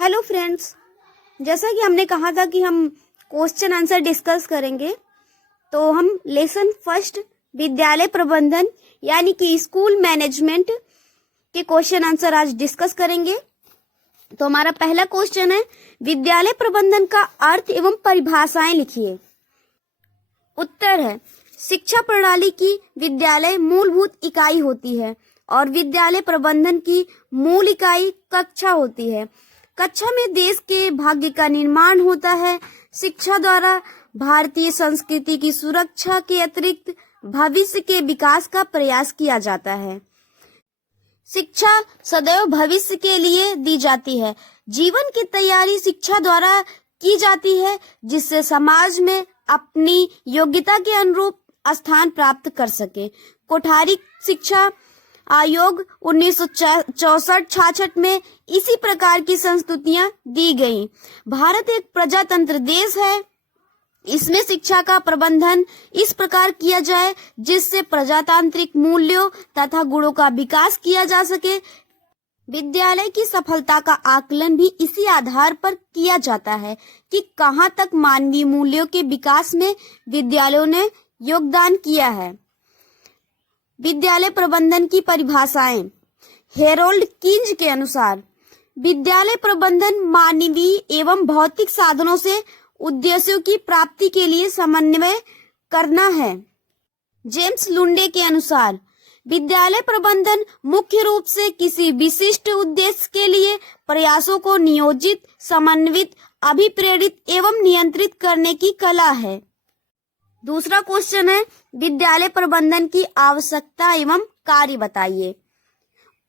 Hello friends, जैसा कि हमने कहा था कि हम क्वेश्चन आंसर डिस्कस करेंगे, तो हम लेसन फर्स्ट विद्यालय प्रबंधन यानी कि स्कूल मैनेजमेंट के क्वेश्चन आंसर आज डिस्कस करेंगे। तो हमारा पहला क्वेश्चन है, विद्यालय प्रबंधन का अर्थ एवं परिभाषाएं लिखिए। उत्तर है, शिक्षा प्रणाली की विद्यालय मूलभूत इकाई होती है और विद्यालय प्रबंधन की मूल इकाई कक्षा होती है। कक्षा में देश के भाग्य का निर्माण होता है। शिक्षा द्वारा भारतीय संस्कृति की सुरक्षा के अतिरिक्त भविष्य के विकास का प्रयास किया जाता है। शिक्षा सदैव भविष्य के लिए दी जाती है। जीवन की तैयारी शिक्षा द्वारा की जाती है, जिससे समाज में अपनी योग्यता के अनुरूप स्थान प्राप्त कर सके। कोठारी शिक्षा आयोग 1964-66 में इसी प्रकार की संस्तुतियां दी गईं। भारत एक प्रजातंत्र देश है। इसमें शिक्षा का प्रबंधन इस प्रकार किया जाए जिससे प्रजातांत्रिक मूल्यों तथा गुणों का विकास किया जा सके। विद्यालय की सफलता का आकलन भी इसी आधार पर किया जाता है कि कहां तक मानवीय मूल्यों के विकास में विद्यालयों ने योगदान किया है। विद्यालय प्रबंधन की परिभाषाएं। हेरोल्ड किंज के अनुसार विद्यालय प्रबंधन मानवीय एवं भौतिक साधनों से उद्देश्यों की प्राप्ति के लिए समन्वय करना है। जेम्स लुंडे के अनुसार विद्यालय प्रबंधन मुख्य रूप से किसी विशिष्ट उद्देश्य के लिए प्रयासों को नियोजित, समन्वित, अभिप्रेरित एवं नियंत्रित करने की कला है। दूसरा क्वेश्चन है, विद्यालय प्रबंधन की आवश्यकता एवं कार्य बताइए।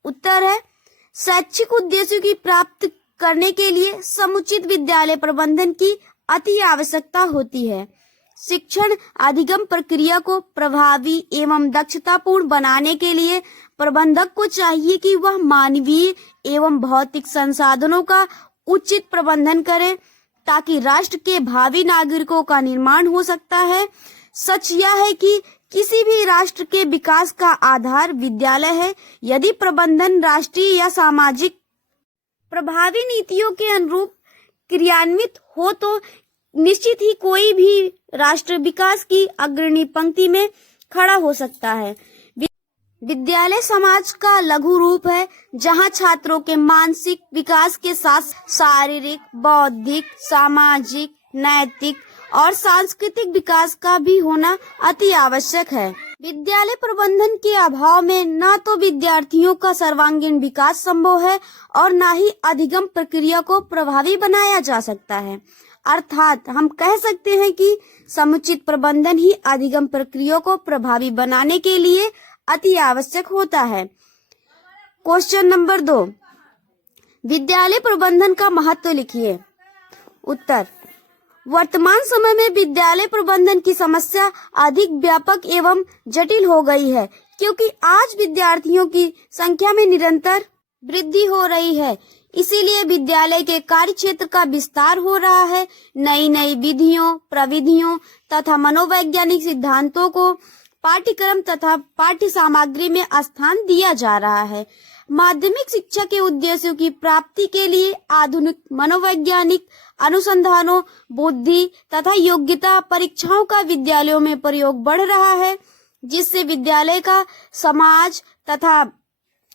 उत्तर है, शैक्षिक उद्देश्यों की प्राप्ति करने के लिए समुचित विद्यालय प्रबंधन की अति आवश्यकता होती है। शिक्षण अधिगम प्रक्रिया को प्रभावी एवं दक्षतापूर्ण बनाने के लिए प्रबंधक को चाहिए कि वह मानवीय एवं भौतिक संसाधनों का उचित प्रबंधन करे, ताकि राष्ट्र के भावी नागरिकों का निर्माण हो सकता है। सच यह है कि किसी भी राष्ट्र के विकास का आधार विद्यालय है। यदि प्रबंधन राष्ट्रीय या सामाजिक प्रभावी नीतियों के अनुरूप क्रियान्वित हो तो निश्चित ही कोई भी राष्ट्र विकास की अग्रणी पंक्ति में खड़ा हो सकता है। विद्यालय समाज का लघु रूप है, जहां छात्रों के मानसिक विकास के साथ शारीरिक, बौद्धिक, सामाजिक, नैतिक और सांस्कृतिक विकास का भी होना अति आवश्यक है। विद्यालय प्रबंधन के अभाव में न तो विद्यार्थियों का सर्वांगीण विकास संभव है और न ही अधिगम प्रक्रिया को प्रभावी बनाया जा सकता है। अर्थात हम कह सकते हैं कि समुचित प्रबंधन ही अधिगम प्रक्रिया को प्रभावी बनाने के लिए अति आवश्यक होता है। क्वेश्चन नंबर 2, विद्यालय प्रबंधन का महत्व लिखिए। उत्तर, वर्तमान समय में विद्यालय प्रबंधन की समस्या अधिक व्यापक एवं जटिल हो गई है, क्योंकि आज विद्यार्थियों की संख्या में निरंतर वृद्धि हो रही है। इसीलिए विद्यालय के कार्य क्षेत्र का विस्तार हो रहा है। नई नई विधियों, प्रविधियों तथा मनोवैज्ञानिक सिद्धांतों को पाठ्यक्रम तथा पाठ्य सामग्री में स्थान दिया जा रहा है। माध्यमिक शिक्षा के उद्देश्यों की प्राप्ति के लिए आधुनिक मनोवैज्ञानिक अनुसंधानों, बुद्धि तथा योग्यता परीक्षाओं का विद्यालयों में प्रयोग बढ़ रहा है, जिससे विद्यालय का समाज तथा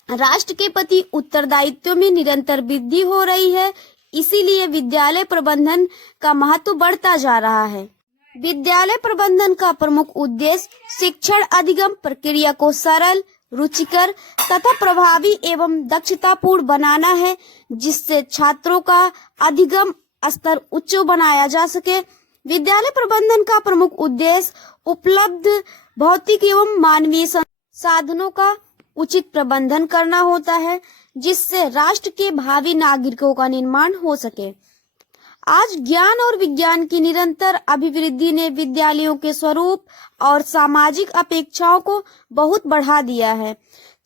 राष्ट्र के प्रति उत्तरदायित्व में निरंतर वृद्धि हो रही है। इसीलिए विद्यालय प्रबंधन का महत्व बढ़ता जा रहा है। विद्यालय प्रबंधन का प्रमुख उद्देश्य शिक्षण अधिगम प्रक्रिया को सरल, रुचिकर तथा प्रभावी एवं दक्षतापूर्ण बनाना है, जिससे छात्रों का अधिगम स्तर उच्च बनाया जा सके। विद्यालय प्रबंधन का प्रमुख उद्देश्य उपलब्ध भौतिक एवं मानवीय साधनों का उचित प्रबंधन करना होता है, जिससे राष्ट्र के भावी नागरिकों का निर्माण हो सके। आज ज्ञान और विज्ञान की निरंतर अभिवृद्धि ने विद्यालयों के स्वरूप और सामाजिक अपेक्षाओं को बहुत बढ़ा दिया है।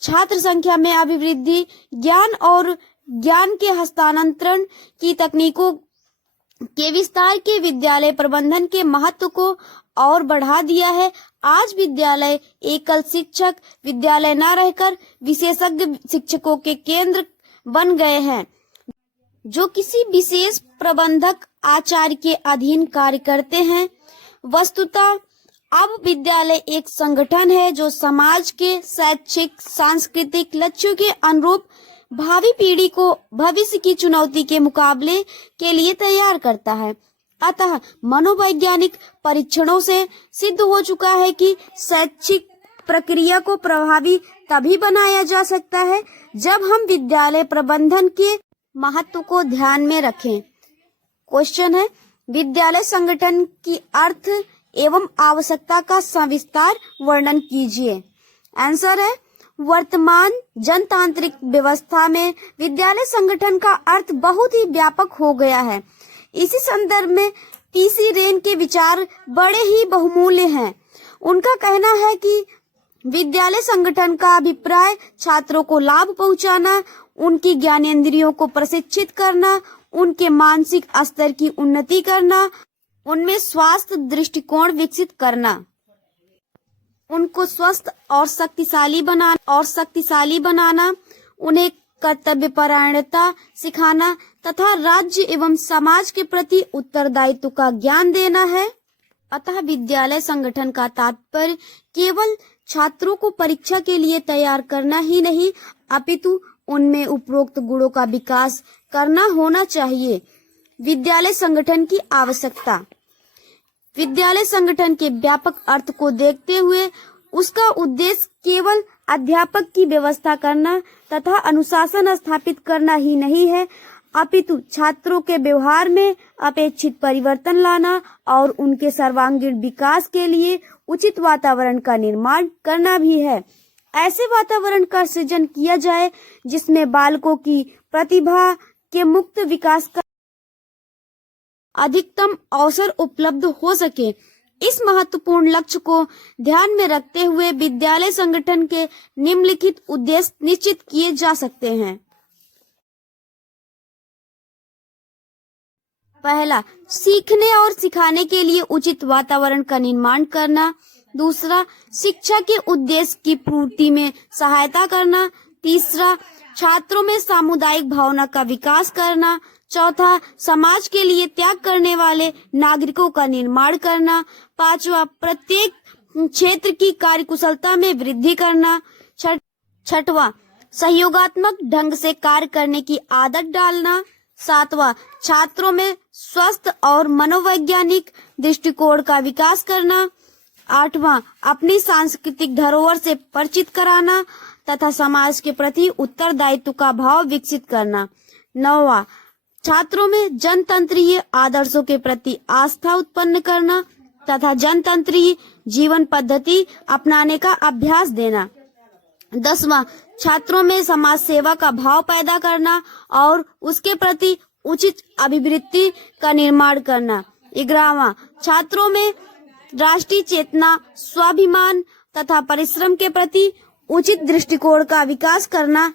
छात्र संख्या में अभिवृद्धि, ज्ञान और ज्ञान के हस्तांतरण की तकनीकों के विस्तार के विद्यालय प्रबंधन के महत्व को और बढ़ा दिया है। आज विद्यालय एकल शिक्षक विद्यालय न रहकर विशेषज्ञ शिक्षकों के केंद्र बन गए हैं। जो किसी विशेष प्रबंधक आचार्य के अधीन कार्य करते हैं। वस्तुतः अब विद्यालय एक संगठन है जो समाज के शैक्षिक सांस्कृतिक लक्ष्यों के अनुरूप भावी पीढ़ी को भविष्य की चुनौती के मुकाबले के लिए तैयार करता है। अतः मनोवैज्ञानिक परीक्षणों से सिद्ध हो चुका है कि शैक्षिक प्रक्रिया को प्रभावी तभी बनाया जा सकता है जब हम विद्यालय प्रबंधन के महत्व को ध्यान में रखें। क्वेश्चन है, विद्यालय संगठन की अर्थ एवं आवश्यकता का सविस्तार वर्णन कीजिए। आंसर है, वर्तमान जनतांत्रिक व्यवस्था में विद्यालय संगठन का अर्थ बहुत ही व्यापक हो गया है। इसी संदर्भ में पीसी रेन के विचार बड़े ही बहुमूल्य हैं। उनका कहना है कि विद्यालय संगठन का अभिप्राय छात्रों को लाभ पहुंचाना, उनकी ज्ञानेंद्रियों को प्रशिक्षित करना, उनके मानसिक स्तर की उन्नति करना, उनमें स्वास्थ्य दृष्टिकोण विकसित करना, उनको स्वस्थ और शक्तिशाली बनाना, उन्हें कर्तव्यपरायणता सिखाना तथा राज्य एवं समाज के प्रति उत्तरदायित्व का ज्ञान देना है। अतः विद्यालय संगठन का तात्पर्य केवल छात्रों को परीक्षा के लिए तैयार करना ही नहीं, अपितु उनमें उपरोक्त गुणों का विकास करना होना चाहिए। विद्यालय संगठन की आवश्यकता। विद्यालय संगठन के व्यापक अर्थ को देखते हुए उसका उद्देश्य केवल अध्यापक की व्यवस्था करना तथा अनुशासन स्थापित करना ही नहीं है, अपितु छात्रों के व्यवहार में अपेक्षित परिवर्तन लाना और उनके सर्वांगीण विकास के लिए उचित वातावरण का निर्माण करना भी है। ऐसे वातावरण का सृजन किया जाए जिसमें बालकों की प्रतिभा के मुक्त विकास का अधिकतम अवसर उपलब्ध हो सके। इस महत्वपूर्ण लक्ष्य को ध्यान में रखते हुए विद्यालय संगठन के निम्नलिखित उद्देश्य निश्चित किए जा सकते हैं। पहला, सीखने और सिखाने के लिए उचित वातावरण का निर्माण करना। दूसरा, शिक्षा के उद्देश्य की पूर्ति में सहायता करना। तीसरा, छात्रों में सामुदायिक भावना का विकास करना। चौथा, समाज के लिए त्याग करने वाले नागरिकों का निर्माण करना। पांचवा, प्रत्येक क्षेत्र की कार्यकुशलता में वृद्धि करना। छठवां, सहयोगात्मक ढंग से कार्य करने की आदत डालना। सातवां, छात्रों में स्वस्थ और मनोवैज्ञानिक दृष्टिकोण का विकास करना। आठवां, अपनी सांस्कृतिक धरोहर से परिचित कराना तथा समाज के प्रति उत्तरदायित्व का भाव विकसित करना। नौवां, छात्रों में जनतंत्रीय आदर्शों के प्रति आस्था उत्पन्न करना तथा जनतंत्रीय जीवन पद्धति अपनाने का अभ्यास देना। 10वां, छात्रों में समाज सेवा का भाव पैदा करना और उसके प्रति उचित अभिवृत्ति का निर्माण करना। 11वां, छात्रों में राष्ट्रीय चेतना, स्वाभिमान तथा परिश्रम के प्रति उचित दृष्टिकोण का विकास करना।